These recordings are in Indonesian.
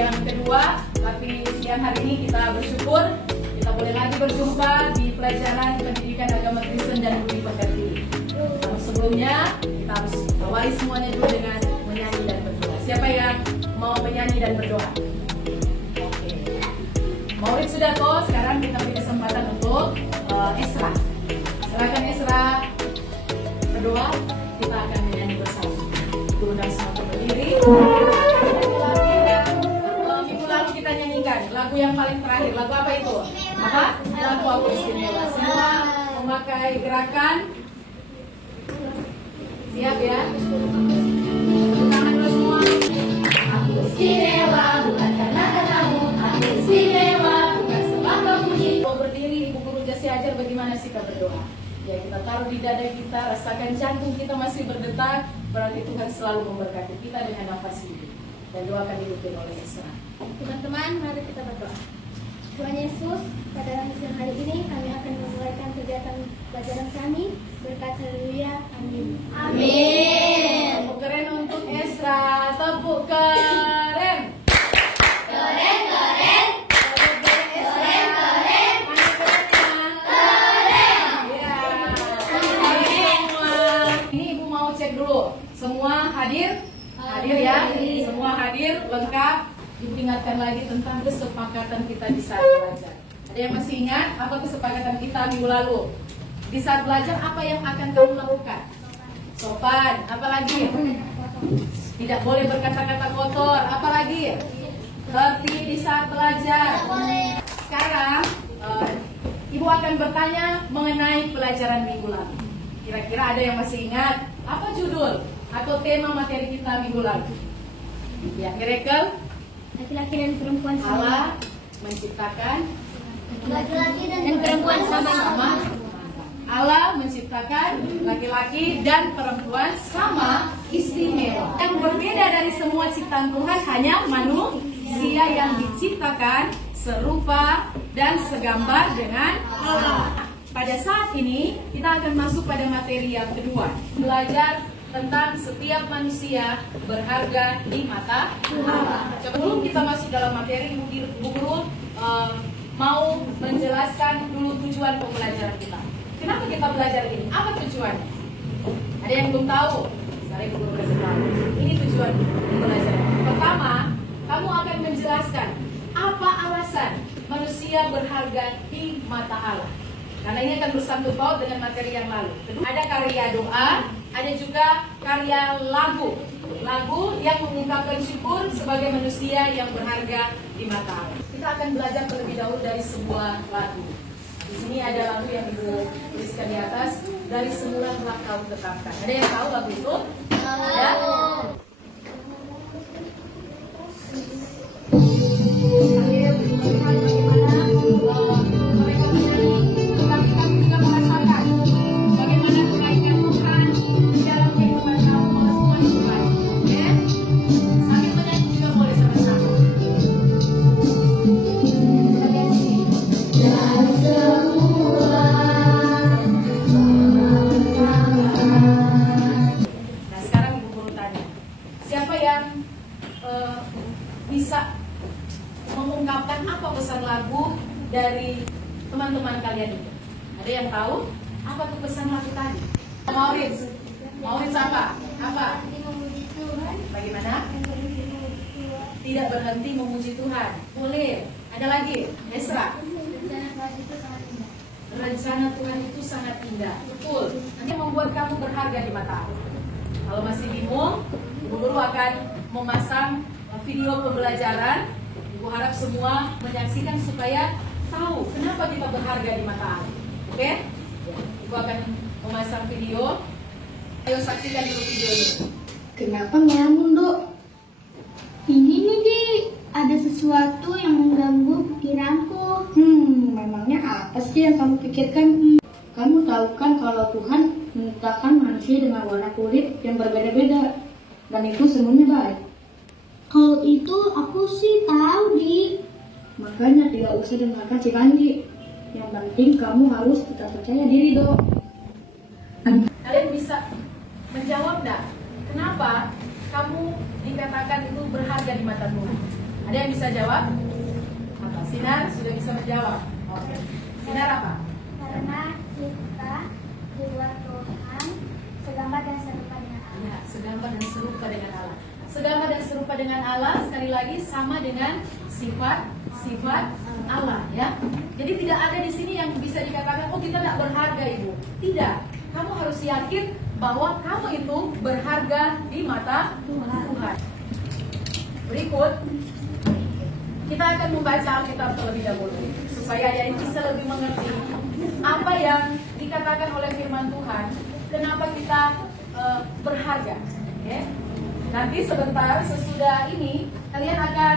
yang kedua, tapi siang hari ini kita bersyukur kita boleh lagi berjumpa di pelajaran pendidikan agama Kristen dan budi pekerti. Sebelumnya kita harus awali semuanya dulu dengan menyanyi dan berdoa. Siapa yang mau menyanyi dan berdoa? Oke. Maurid sudah kok, sekarang kita beri kesempatan untuk Esra. Silakan Esra berdoa, kita akan menyanyi bersama. Diundang semua berdiri. Minggu lalu kita nyanyikan lagu yang paling terakhir. Lagu apa itu? Apa? Lagu Aku Istimewa. Semua memakai gerakan. Siap ya? Tangan dulu semua. Aku istimewa bukan karena katamu. Aku istimewa bukan sebab memuji. Mau berdiri, Ibu Guru Jasi ajar bagaimana sikap berdoa. Ya, kita taruh di dada kita, rasakan jantung kita masih berdetak. Berarti Tuhan selalu memberkati kita dengan nafas hidup. Dan doakan dipimpin oleh Esra. Teman-teman, mari kita berdoa. Tuhan Yesus, pada siang hari ini kami akan memulaikan kegiatan pelajaran kami. Berkat haleluya, amin. Amin. Tepuk keren untuk Esra. Tepuk keren. Keren, keren. Ini Ibu mau cek dulu. Semua hadir? Hadir ya? Semua hadir, lengkap. Ibu ingatkan lagi tentang kesepakatan kita di saat belajar. Ada yang masih ingat apa kesepakatan kita minggu lalu? Di saat belajar apa yang akan kamu lakukan? Sopan. Apa lagi? Tidak boleh berkata-kata kotor. Apa lagi? Tertib di saat belajar. Sekarang Ibu akan bertanya mengenai pelajaran minggu lalu. Kira-kira ada yang masih ingat apa judul atau tema materi kita minggu lalu? Ya, miracle. Laki-laki dan perempuan Allah menciptakan laki-laki dan perempuan sama. Allah menciptakan laki-laki dan perempuan sama istimewa. Yang berbeda dari semua ciptaan Tuhan hanya manusia yang diciptakan serupa dan segambar dengan Allah. Pada saat ini kita akan masuk pada materi yang kedua, belajar tentang setiap manusia berharga di mata Allah. Sebelum kita masuk dalam materi, Ibu Guru mau menjelaskan dulu tujuan pembelajaran kita. Kenapa kita belajar ini? Apa tujuannya? Ada yang belum tahu? Sekarang Ibu Guru kasih tahu. Ini tujuan pembelajaran. Pertama, kamu akan menjelaskan apa alasan manusia berharga di mata Allah. Karena ini akan bersangkut paut dengan materi yang lalu. Ada karya doa, ada juga karya lagu. Lagu yang mengungkapkan syukur sebagai manusia yang berharga di mata Allah. Kita akan belajar terlebih dahulu dari sebuah lagu. Di sini ada lagu yang Ibu tuliskan di atas. Dari semula telah kau tetapkan. Ada yang tahu lagu itu? Ada? Sambil melihat bagaimana mereka menyanyi. Kita juga merasakan bagaimana kebaikan Tuhan di dalam kehidupan kamu semua Tuhan. Oke? Sambil menyanyi juga boleh sama-sama. Dan semua. Nah, sekarang Ibu Guru tanya, siapa yang bisa mengungkapkan apa pesan lagu dari teman-teman kalian itu? Ada yang tahu apa tuh pesan lagu tadi? Maurid apa? Apa? Bagaimana? Tidak berhenti memuji Tuhan. Boleh. Ada lagi? Esra. Rencana Tuhan itu sangat indah. Betul. Nanti membuat kamu berharga di mata Allah. Kalau masih bingung, Ibu Guru akan memasang video pembelajaran. Ibu harap semua menyaksikan supaya tahu kenapa kita berharga di mata Allah. Oke? Ibu akan memasang video. Ayo saksikan dulu video ini. Kenapa ngelamun, Dok? Ini nih, Di. Ada sesuatu yang mengganggu pikiranku. Memangnya apa sih yang kamu pikirkan? Kamu tahu kan kalau Tuhan menciptakan manusia dengan warna kulit yang berbeda-beda. Dan itu semuanya baik. Kalau itu aku sih tahu, Di. Makanya tidak usah dengarkan si Panji. Yang penting kamu harus tetap percaya diri, Dok. Kalian bisa menjawab enggak? Kenapa kamu dikatakan itu berharga di mata Tuhan? Ada yang bisa jawab? Apa? Sinar sudah bisa menjawab. Oke. Sinar apa? Karena kita dibuat Tuhan segambar dan serupa dengan Allah. Ya, segambar dan serupa dengan Allah. Segambar dan serupa dengan Allah, sekali lagi sama dengan sifat Allah, ya. Jadi tidak ada di sini yang bisa dikatakan, oh kita tidak berharga ibu. Tidak. Kamu harus yakin bahwa kamu itu berharga di mata Tuhan. Berikut, kita akan membaca Alkitab terlebih dahulu supaya ayah bisa lebih mengerti apa yang dikatakan oleh firman Tuhan. Kenapa kita berharga? Okay? Nanti sebentar sesudah ini kalian akan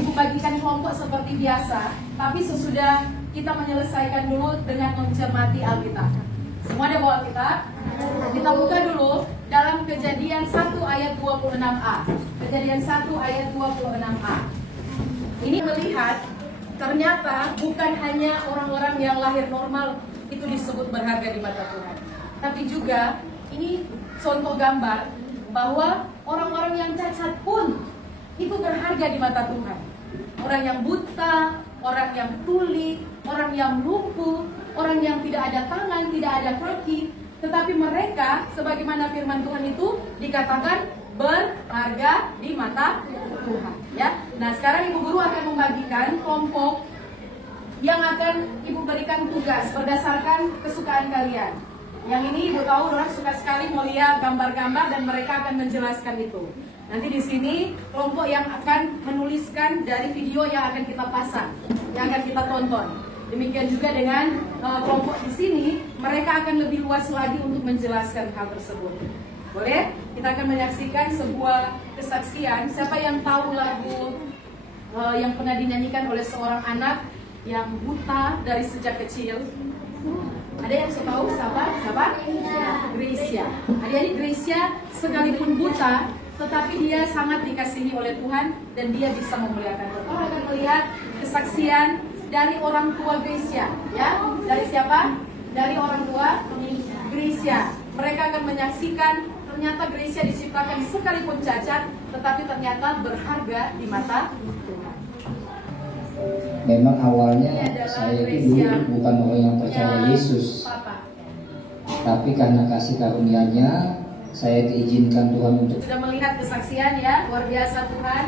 ibu bagikan kelompok seperti biasa. Tapi sesudah kita menyelesaikan dulu dengan mencermati Alkitab. Semua ada bawa Alkitab? Kita buka dulu dalam Kejadian 1 ayat 26a. Kejadian 1 ayat 26a. Ini melihat ternyata bukan hanya orang-orang yang lahir normal itu disebut berharga di mata Tuhan. Tapi juga ini contoh gambar bahwa orang-orang yang cacat pun itu berharga di mata Tuhan. Orang yang buta, orang yang tuli, orang yang lumpuh, orang yang tidak ada tangan, tidak ada kaki, tetapi mereka sebagaimana firman Tuhan itu dikatakan berharga di mata Tuhan, ya. Nah, sekarang ibu guru akan membagikan kelompok yang akan ibu berikan tugas berdasarkan kesukaan kalian. Yang ini ibu tahu orang suka sekali melihat gambar-gambar dan mereka akan menjelaskan itu. Nanti di sini kelompok yang akan menuliskan dari video yang akan kita pasang, yang akan kita tonton. Demikian juga dengan kelompok di sini, mereka akan lebih luas lagi untuk menjelaskan hal tersebut. Boleh? Kita akan menyaksikan sebuah kesaksian. Siapa yang tahu lagu yang pernah dinyanyikan oleh seorang anak yang buta dari sejak kecil? Ada yang tahu siapa? Gracia. Adik-adik, Gracia sekalipun buta, tetapi dia sangat dikasihi oleh Tuhan dan dia bisa memuliakan Tuhan. Kita akan melihat kesaksian dari orang tua Gracia, ya. Dari siapa? Dari orang tua Gracia. Mereka akan menyaksikan ternyata Gracia diciptakan sekalipun cacat, tetapi ternyata berharga di mata Tuhan. Memang awalnya saya itu dulu bukan orang yang percaya Yesus, tapi karena kasih karunia-Nya saya diizinkan Tuhan untuk sudah melihat kesaksian, ya, luar biasa Tuhan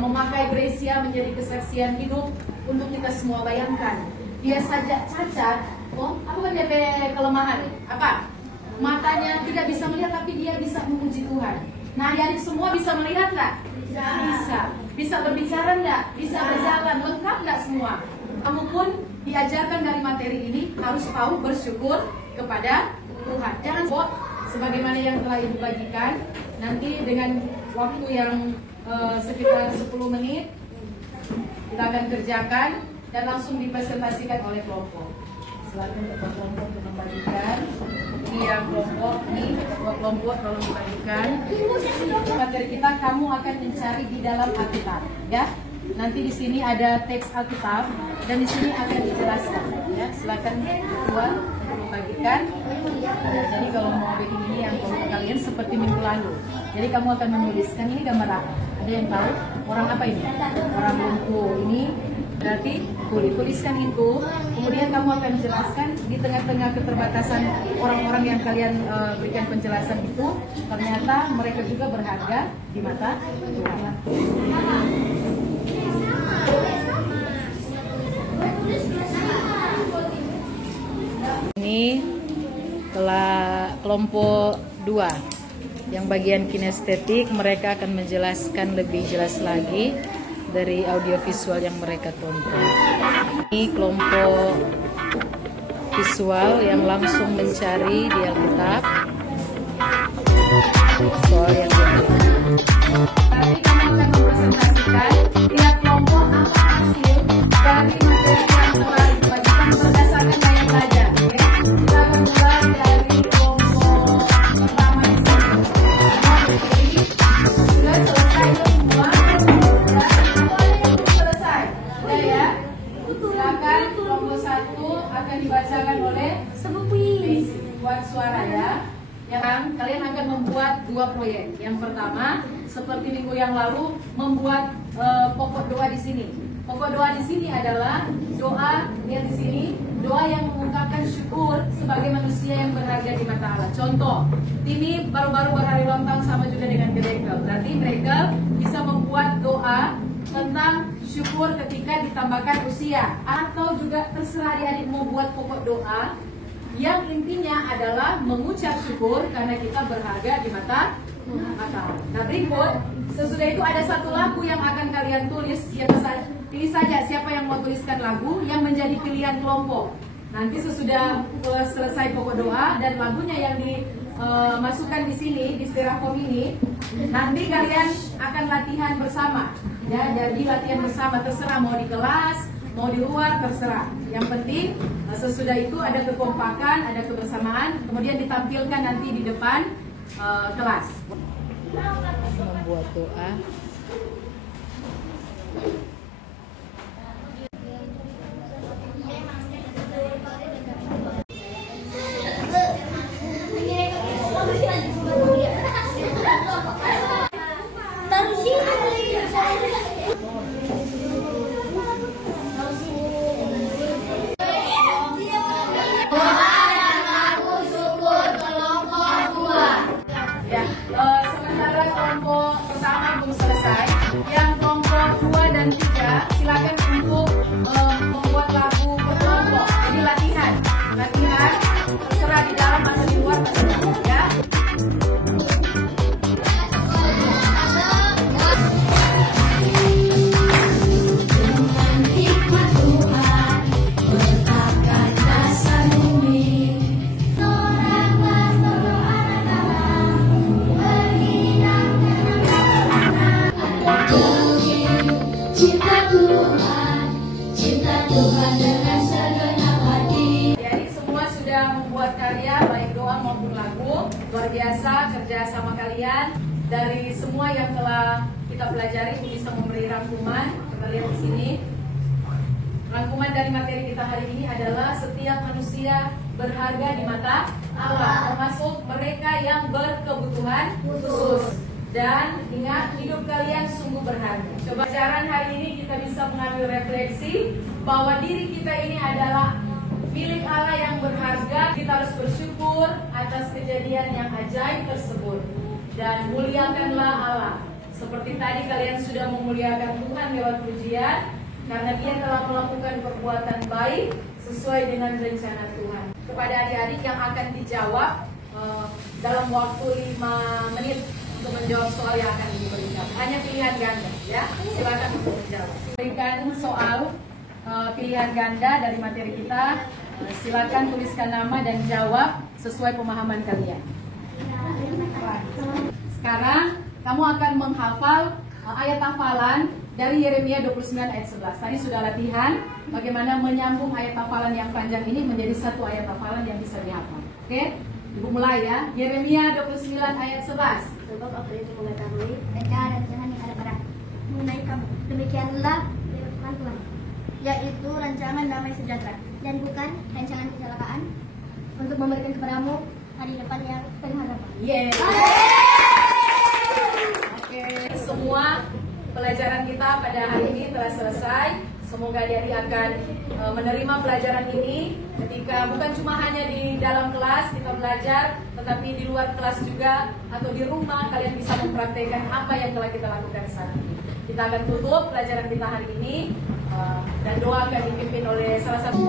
memakai Gracia menjadi kesaksian hidup untuk kita semua. Bayangkan, dia saja cacat, apa kan dia kelemahan? Apa? Matanya tidak bisa melihat, tapi dia bisa memuji Tuhan. Nah, adik-adik semua bisa melihat nggak? Bisa. Bisa berbicara nggak? Bisa berjalan, lengkap nggak semua? Kamu pun diajarkan dari materi ini harus tahu bersyukur kepada Tuhan. Jangan buat sebagaimana yang telah ibu bagikan. Nanti dengan waktu yang sekitar 10 menit kita akan kerjakan dan langsung dipresentasikan oleh kelompok. Silakan ketua kelompok untuk membagikan. Ini yang kelompok, ini ketua kelompok tolong dibagikan. Materi kita kamu akan mencari di dalam Alkitab, ya. Nanti di sini ada teks Alkitab dan di sini akan dijelaskan, ya. Silakan ketua untuk membagikan. Jadi kalau mau bikin ini yang kelompok kalian seperti minggu lalu. Jadi kamu akan menuliskan ini gambar apa? Ada yang tahu? Orang apa ini? Orang lumpuh. Ini berarti tuliskan itu. Kemudian kamu akan jelaskan di tengah-tengah keterbatasan orang-orang yang kalian berikan penjelasan itu, ternyata mereka juga berharga di mata Tuhan. Ini telah kelompok 2 yang bagian kinestetik, mereka akan menjelaskan lebih jelas lagi dari audiovisual yang mereka tonton. Ini kelompok visual yang langsung mencari di Alkitab soal yang berbeda. Nanti kamu akan mempresentasikan tiap kelompok apa hasil dari materi yang telah dibagikan berdasarkan daya belajar. Kita akan mulai dari kelompok pertama di sini. Sudah selesai semua. Silakan kelompok 1 akan dibacakan oleh buat suara, ya. Yang kalian akan membuat 2 proyek. Yang pertama, seperti minggu yang lalu, membuat pokok doa di sini. Pokok doa di sini adalah doa yang di sini, doa yang mengungkapkan syukur sebagai manusia yang berharga di mata Allah. Contoh, ini baru-baru berhari ulang tahun sama juga dengan Grekel. Berarti Grekel bisa membuat doa tentang syukur ketika ditambahkan usia, atau juga terserah adik-adik mau buat pokok doa yang intinya adalah mengucap syukur karena kita berharga di mata Allah. Nah, berikut sesudah itu ada satu lagu yang akan kalian tulis. Ya, pilih saja siapa yang mau tuliskan lagu yang menjadi pilihan kelompok. Nanti sesudah selesai pokok doa dan lagunya yang dimasukkan di sini di styrofoam ini, nanti kalian akan latihan bersama. Ya, jadi latihan bersama, terserah mau di kelas, mau di luar, terserah. Yang penting sesudah itu ada kekompakan, ada kebersamaan, kemudian ditampilkan nanti di depan kelas. Membuat doa. Sementara kelompok pertama belum selesai, yang kelompok 2 dan 3 silakan untuk membuat lagu berkelompok. Jadi latihan terserah di dalam atau di luar terserah ya. Jadi semua sudah membuat karya baik doa maupun lagu. Luar biasa kerja sama kalian. Dari semua yang telah kita pelajari bisa memberi rangkuman. Kita lihat di sini. Rangkuman dari materi kita hari ini adalah setiap manusia berharga di mata Allah, termasuk mereka yang berkebutuhan khusus. Dan ingat, hidup kalian sungguh berharga. Coba pelajaran hari ini kita bisa mengambil refleksi bahwa diri kita ini adalah milik Allah yang berharga. Kita harus bersyukur atas kejadian yang ajaib tersebut. Dan muliakanlah Allah. Seperti tadi kalian sudah memuliakan Tuhan lewat pujian, karena Dia telah melakukan perbuatan baik sesuai dengan rencana Tuhan. Kepada adik-adik yang akan dijawab dalam waktu 5 menit untuk menjawab soal yang akan diberikan. Hanya pilihan ganda, ya. Silakan untuk menjawab. Berikan soal pilihan ganda dari materi kita. Silakan tuliskan nama dan jawab sesuai pemahaman kalian. Sekarang kamu akan menghafal ayat hafalan dari Yeremia 29 ayat 11. Tadi sudah latihan bagaimana menyambung ayat hafalan yang panjang ini menjadi satu ayat hafalan yang bisa dihafal. Oke? Ibu mulai ya. Yeremia 29 ayat 11. Sebab aku itu mengetahui rencana-rencana yang ada pada mengenai kamu. Demikianlah firman Tuhan, yaitu rancangan damai sejahtera dan bukan rancangan kecelakaan, untuk memberikan kepadamu hari depan yang penuh harapan. Yes. Oke, semua pelajaran kita pada hari ini telah selesai. Semoga adik-adik akan menerima pelajaran ini ketika bukan cuma hanya di dalam kelas kita belajar, tetapi di luar kelas juga atau di rumah kalian bisa mempraktekkan apa yang telah kita lakukan saat ini. Kita akan tutup pelajaran kita hari ini dan doa akan dipimpin oleh salah satu.